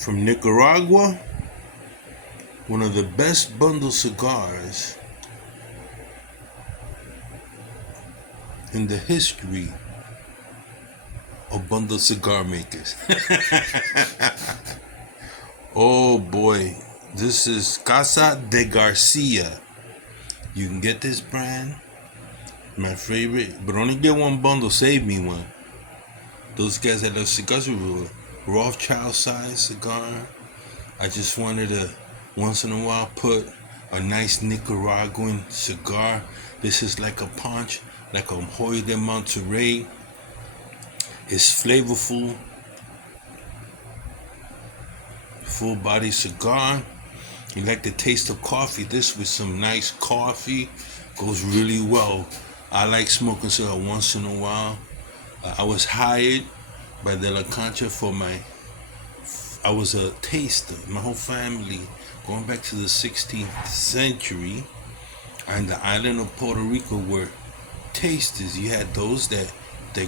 from Nicaragua, one of the best bundle cigars in the history of bundle cigar makers. Oh boy, this is Casa de Garcia. You can get this brand, my favorite, but only get one bundle. Save me one. Those guys that love cigars with a Rothschild size cigar. I just wanted to once in a while put a nice Nicaraguan cigar. This is like a punch, like a Hoyo de Monterrey. It's flavorful, full body cigar. You like the taste of coffee. This with some nice coffee goes really well. I like smoking cigar once in a while. I was hired by De La Concha I was a taster. My whole family, going back to the 16th century, on the island of Puerto Rico, were tasters. You had those that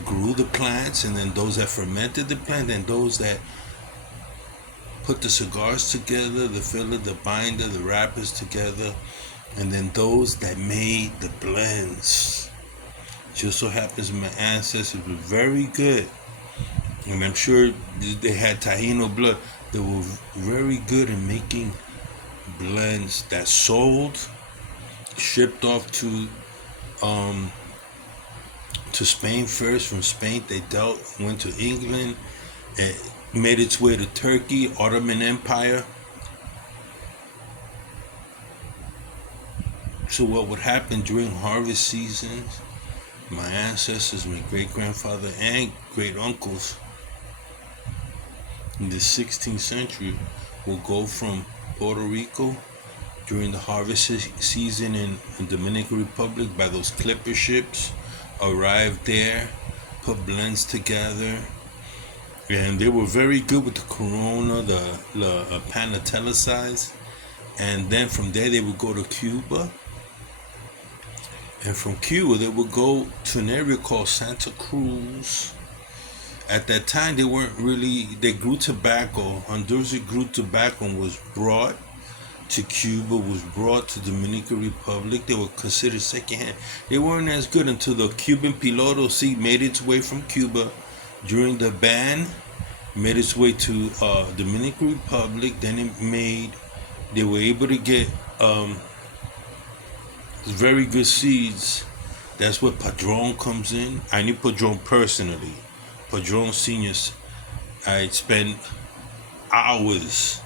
grew the plants, and then those that fermented the plant, and those that put the cigars together, the filler, the binder, the wrappers together, and then those that made the blends. Just so happens my ancestors were very good, and I'm sure they had Taino blood. They were very good in making blends that sold, shipped off to Spain first. From Spain they went to England, and made its way to Turkey, Ottoman Empire. So what would happen during harvest seasons, my ancestors, my great-grandfather and great-uncles in the 16th century will go from Puerto Rico during the harvest season in Dominican Republic by those clipper ships, arrive there, put blends together, and they were very good with the Corona, the Panatella size. And then from there they would go to Cuba, and from Cuba they would go to an area called Santa Cruz. At that time they grew tobacco. Honduras grew tobacco and was brought to Cuba, was brought to Dominican Republic. They were considered secondhand. They weren't as good until the Cuban Piloto seed made its way from Cuba during the ban, made its way to Dominican Republic. Then they were able to get very good seeds. That's where Padron comes in. I knew Padron personally. Padron Seniors, I spent hours,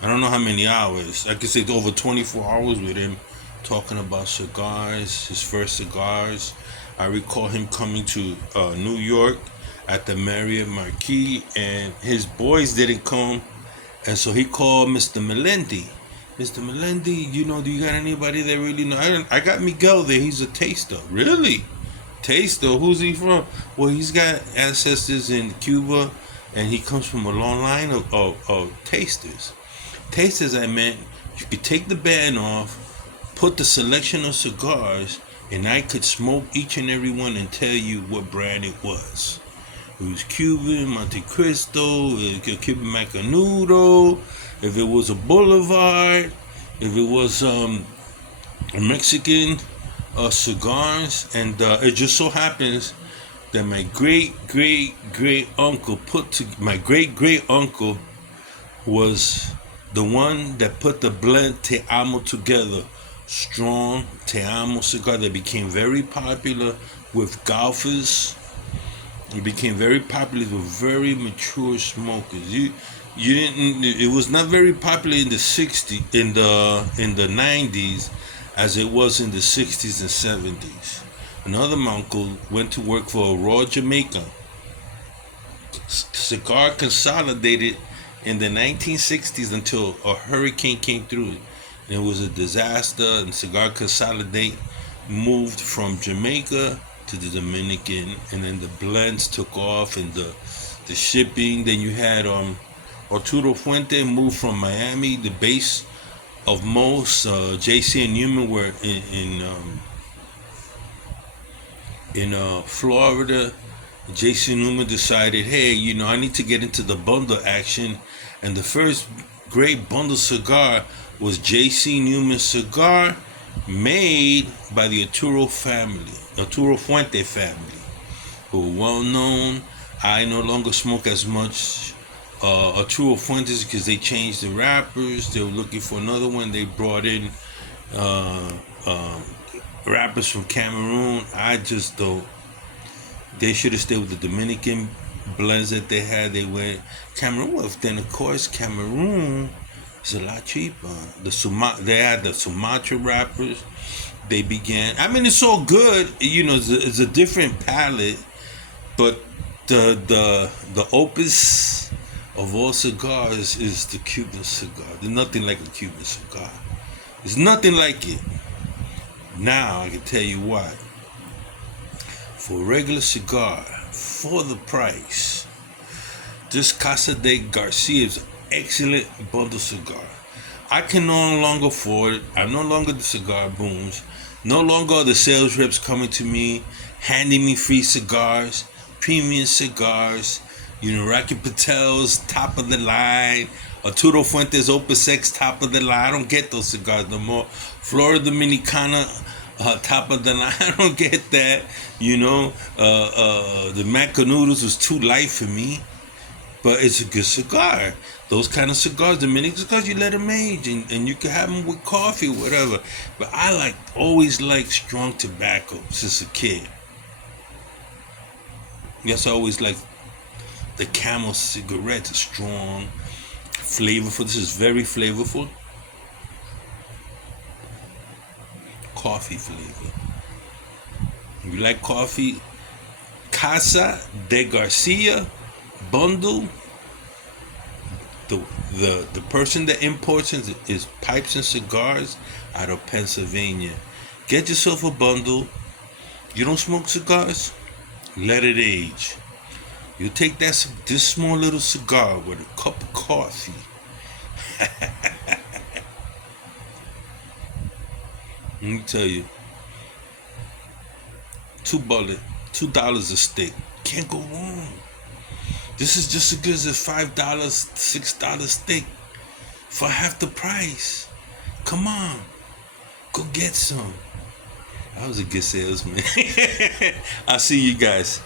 I don't know how many hours, I could say over 24 hours with him, talking about cigars, his first cigars. I recall him coming to New York at the Marriott Marquis, and his boys didn't come, and so he called Mr. Melendi. Mr. Melendi, do you got anybody that really know? I got Miguel there. He's a taster. Really? Taster? Who's he from? Well, he's got ancestors in Cuba, and he comes from a long line of tasters. Tasters, I meant you could take the band off, put the selection of cigars, and I could smoke each and every one and tell you what brand it was. It was Cuban, Monte Cristo, Cuban Macanudo, if it was a Boulevard, if it was a Mexican cigars. And it just so happens that my great-great-great-uncle my great-great-uncle was the one that put the blend Te Amo together. Strong Te Amo cigar that became very popular with golfers. It became very popular with very mature smokers. It was not very popular in the 60s, in the 90s, as it was in the 60s and 70s. Another uncle went to work for Raw Jamaica. Cigar consolidated in the 1960s until a hurricane came through it. And it was a disaster, and Cigar Consolidate moved from Jamaica to the Dominican, and then the blends took off, and the shipping. Then you had Arturo Fuente moved from Miami, the base of most. JC and Newman were in Florida. JC Newman decided, hey, I need to get into the bundle action. And the first great bundle cigar was J.C. Newman cigar, made by the Arturo family, Arturo Fuente family, who are well known. I no longer smoke as much Arturo Fuentes because they changed the wrappers. They were looking for another one. They brought in uh, uh, rappers from Cameroon. I just don't. They should have stayed with the Dominican blends that they had. They went Cameroon. Well, then of course Cameroon is a lot cheaper. They had the Sumatra rappers. They began. I mean, it's all good. You know, it's a different palette, but the opus of all cigars is the Cuban cigar. There's nothing like a Cuban cigar. There's nothing like it. Now I can tell you why. For a regular cigar, for the price, this Casa de Garcia is an excellent bundle cigar. I can no longer afford it. I'm no longer the cigar booms. No longer are the sales reps coming to me, handing me free cigars, premium cigars. You know, Rocky Patel's top of the line, Arturo Fuentes Opus X top of the line. I don't get those cigars no more. Florida Dominicana top of the line. I don't get that. You know, the Macanudos was too light for me, but it's a good cigar. Those kind of cigars, Dominican cigars, you let them age, and you can have them with coffee or whatever. But I always liked strong tobacco since a kid. Yes, I always liked the Camel cigarettes, strong, flavorful. This is very flavorful. Coffee flavor. If you like coffee, Casa de Garcia bundle. The person that imports is Pipes and Cigars out of Pennsylvania. Get yourself a bundle. You don't smoke cigars? Let it age. You take this small little cigar with a cup of coffee. Let me tell you, $2 a stick. Can't go wrong. This is just as good as a $5, $6 stick for half the price. Come on, go get some. I was a good salesman. I'll see you guys.